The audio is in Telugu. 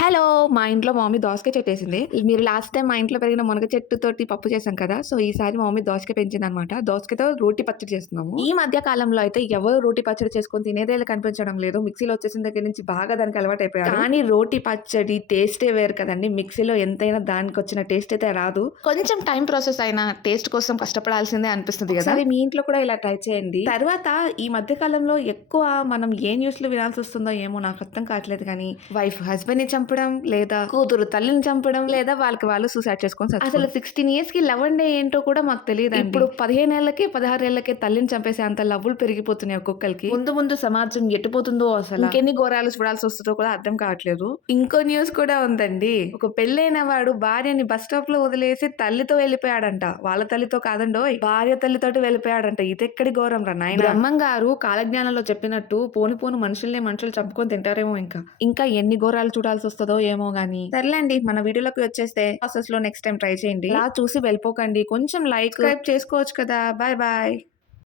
హలో! మా ఇంట్లో మా మమ్మీ దోసకాయ చెట్టేసింది. మీరు లాస్ట్ టైమ్ మా ఇంట్లో పెరిగిన మునగ చెట్టుతోటి పప్పు చేశాం కదా! సో, ఈసారి మా మమ్మీ దోసకాయ పెంచిందనమాట. దోసకాయతో రోటి పచ్చడి చేస్తున్నాము. ఈ మధ్య కాలంలో అయితే ఎవరు రోటి పచ్చడి చేసుకొని తినేదే కనిపించడం లేదు. మిక్సీలో వచ్చేసిన దగ్గర నుంచి బాగా దానికి అలవాటయిపోయారు. కానీ రోటి పచ్చడి టేస్టే వేరు కదండీ! మిక్సీలో ఎంతైనా దానికొచ్చిన టేస్ట్ అయితే రాదు. కొంచెం టైం ప్రాసెస్ అయినా టేస్ట్ కోసం కష్టపడాల్సిందే అనిపిస్తుంది కదా! ఒకసారి మీ ఇంట్లో కూడా ఇలా ట్రై చేయండి. తర్వాత ఈ మధ్య కాలంలో ఎక్కువ మనం ఏ న్యూస్‌లు వినాల్సొస్తుందో ఏమో నాకు అర్థం కావట్లేదు కానీ వైఫ్ హస్బెండ్‌ని చంపడం, లేదా కూతురు తల్లిని చంపడం, లేదా వాళ్ళకి వాళ్ళు సూసైడ్ చేసుకొని అసలు 16 ఇయర్స్‌కి లవ్ అంటే ఏంటో కూడా మాకు తెలీదండి. ఇప్పుడు 15 ఏళ్లకే, 16 ఏళ్లకే తల్లిని చంపేసే అంత లవ్వులు పెరిగిపోతున్నాయి ఒక్కొక్కరికి. ముందు ముందు సమాజం ఎటుపోతుందో అసలు ఇంకెన్ని ఘోరాలు చూడాల్సి వస్తుందో కూడా అర్థం కావట్లేదు. ఇంకో న్యూస్ కూడా ఉందండి. ఒక పెళ్ళైన వాడు భార్యని బస్ స్టాప్ లో వదిలేసి తల్లితో వెళ్ళిపోయాడంట. వాళ్ళ తల్లితో కాదండోయ్, భార్య తల్లితోటి వెళ్ళిపోయాడంట. ఇదెక్కడి ఘోరం రా నాయనా. బ్రహ్మం గారు కాలజ్ఞానంలో చెప్పినట్టు పోను పోను మనుషుల్ని మనుషులు చంపుకొని తింటారేమో ఇంకా ఎన్ని ఘోరాలు చూడాల్సి వస్తుందో ఏమో గానీ. సర్లేండి, మన వీడియోలోకి వచ్చేస్తే ప్రాసెస్ లో నెక్స్ట్ టైం ట్రై చేయండి. ఇలా చూసి వెళ్ళిపోకండి. కొంచెం లైక్, సబ్స్క్రైబ్ చేసుకోవచ్చు కదా. Bye bye.